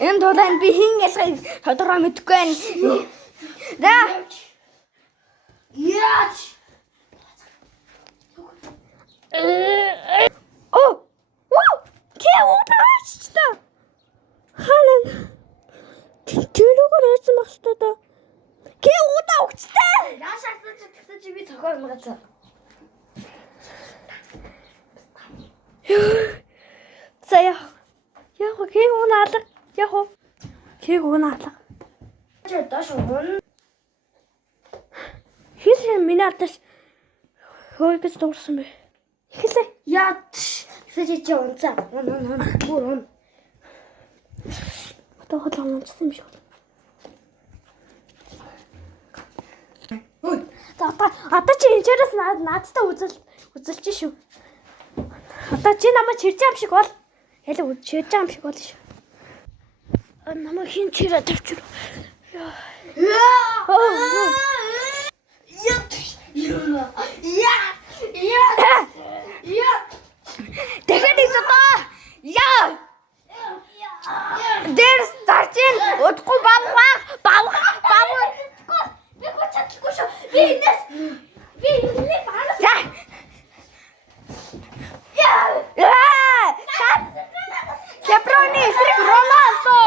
Энэ тулаанд би хин ялхыг тодорхой мэдэхгүй байна. За. Яач. Кээ уутаачтай. Халан. Тэрүүгээр яасан байх ёстой доо. Кээ уутаа өгчтэй. Яаш хатаж гэсэн чи би цохоо мгацаа. Заяа. Яг кээ унаалга. Яг кээ унаалга. Чи даш уун. Хийсэн миний ардаш хөөс дуурсан бэ. Ихлээ. Яа. Сэжиж унцаа. Бүр. Тохол онцсон юм шиг. Ой. Одоо чи энэчээс наадтай үзэлж шүү. Одоо чи намайг чирж юм шиг бол. Ялаа чирж юм шиг бол шүү. Намайг хин чирээ тавьчих. Дахиад изотоо. Яа. Дэрс тарчин удахгүй бавгаа. Би гоцчихгүй шүү. Би энэ баалаа. Леброни, Роналдо.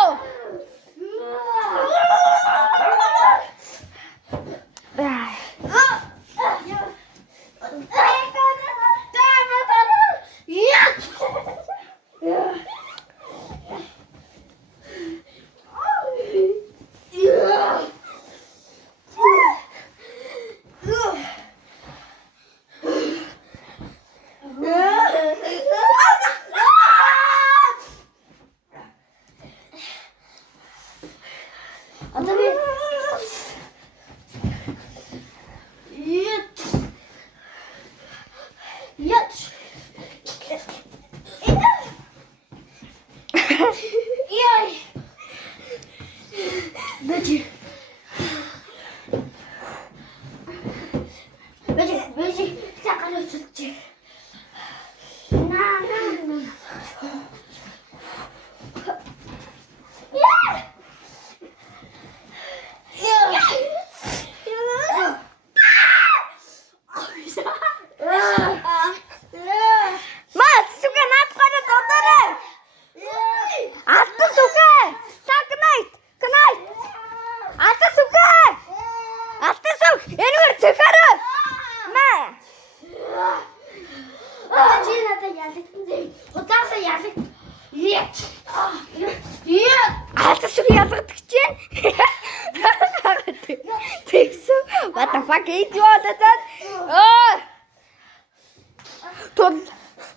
What the fuck idiot that?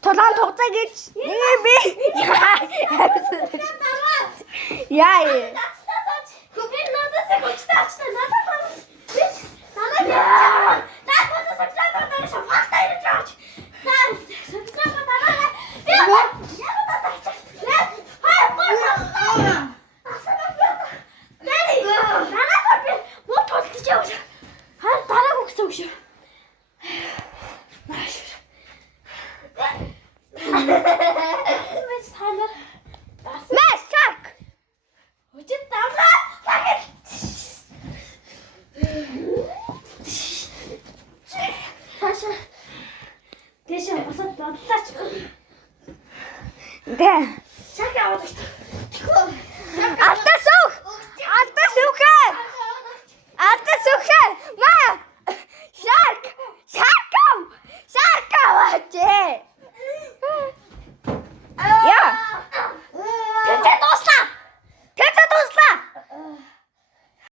Тулаан тугацаа гэж би яа би надаас гоцтаачтай надад Mass truck! Дэшээ босоод бодлооч. Дээ. Чаг яваад. Алта